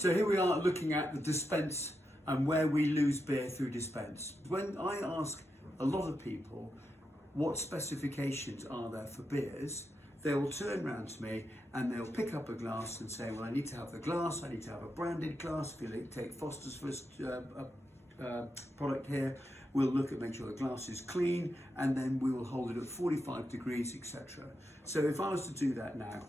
So here we are looking at the dispense and where we lose beer through dispense. When I ask a lot of people what specifications are there for beers, they will turn around to me and they'll pick up a glass and say, well, I need to have the glass, I need to have a branded glass. If you take Foster's first product here, we'll look at make sure the glass is clean, and then we will hold it at 45 degrees, etc. So if I was to do that now,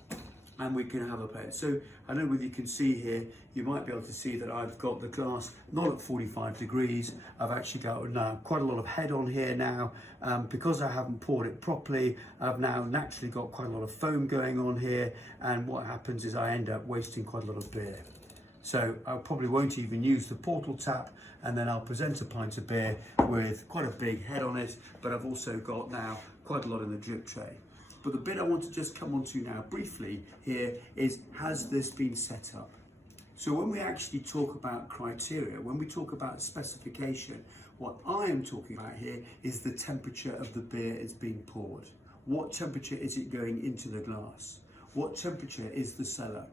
and we can have a play. So I don't know whether you can see here, you might be able to see that I've got the glass not at 45 degrees. I've actually got now quite a lot of head on here now. Because I haven't poured it properly, I've now naturally got quite a lot of foam going on here, and what happens is I end up wasting quite a lot of beer. So I probably won't even use the portal tap, and then I'll present a pint of beer with quite a big head on it, but I've also got now quite a lot in the drip tray. But the bit I want to just come on to now briefly here is, has this been set up? So when we actually talk about criteria, when we talk about specification, what I am talking about here is the temperature of the beer is being poured. What temperature is it going into the glass? What temperature is the cellar?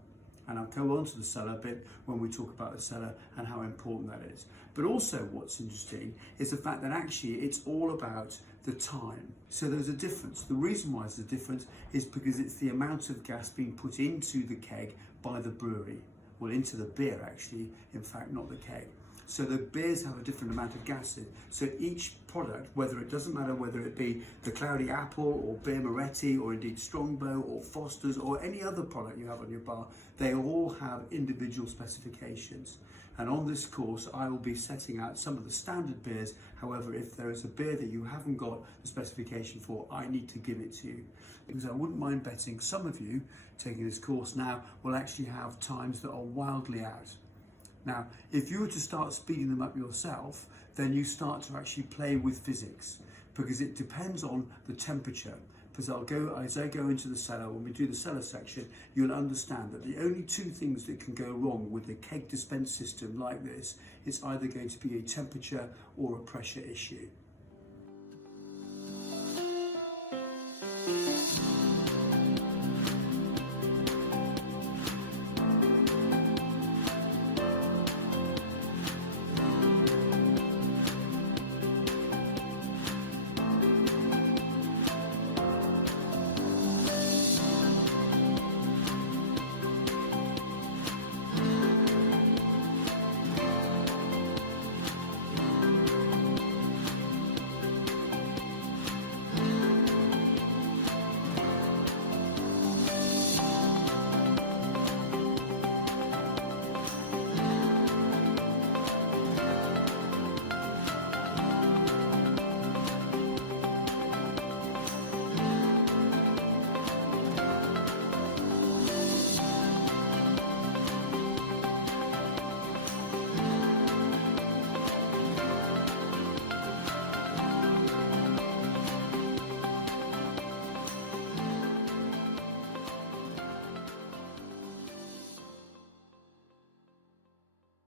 And I'll go on to the cellar bit when we talk about the cellar and how important that is. But also what's interesting is the fact that actually it's all about the time. So there's a difference. The reason why there's a difference is because it's the amount of gas being put into the keg by the brewery. Well, into the beer actually, in fact, not the keg. So the beers have a different amount of gas in. So each product, whether it doesn't matter whether it be the Cloudy Apple or Beer Moretti or indeed Strongbow or Foster's or any other product you have on your bar, they all have individual specifications. And on this course, I will be setting out some of the standard beers. However, if there is a beer that you haven't got the specification for, I need to give it to you. Because I wouldn't mind betting some of you taking this course now will actually have times that are wildly out. Now, if you were to start speeding them up yourself, then you start to actually play with physics, because it depends on the temperature. Because as I go into the cellar, when we do the cellar section, you'll understand that the only two things that can go wrong with a keg dispense system like this, it's either going to be a temperature or a pressure issue.